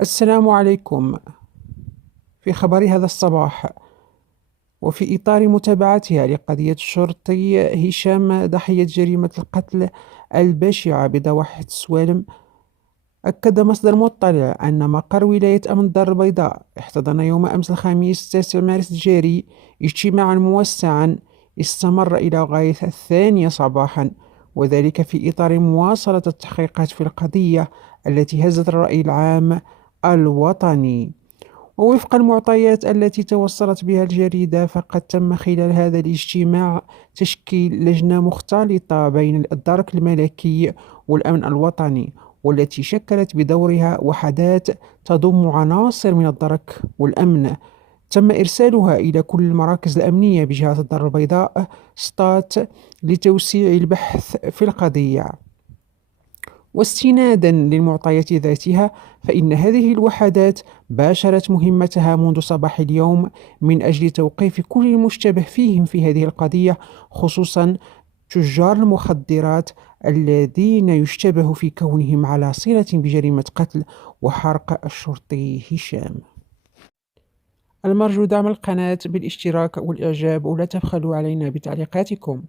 السلام عليكم. في خبر هذا الصباح، وفي إطار متابعتها لقضية الشرطي هشام ضحية جريمة القتل البشعة بضواحي السوالم، أكد مصدر مطلع أن مقر ولاية أمن الدار البيضاء احتضن يوم أمس الخميس 9 مارس الجاري اجتماعا موسعا استمر إلى غاية 2 صباحا، وذلك في إطار مواصلة التحقيقات في القضية التي هزت الرأي العام الوطني. ووفق المعطيات التي توصلت بها الجريدة، فقد تم خلال هذا الاجتماع تشكيل لجنة مختلطة بين الدرك الملكي والأمن الوطني، والتي شكلت بدورها وحدات تضم عناصر من الدرك والأمن. تم إرسالها إلى كل المراكز الأمنية بجهة الدار البيضاء ستات لتوسيع البحث في القضية. واستنادا للمعطيات ذاتها، فإن هذه الوحدات باشرت مهمتها منذ صباح اليوم من أجل توقيف كل المشتبه فيهم في هذه القضية، خصوصا تجار المخدرات الذين يشتبه في كونهم على صلة بجريمة قتل وحرق الشرطي هشام. المرجو دعم القناة بالاشتراك والإعجاب، ولا تبخلوا علينا بتعليقاتكم.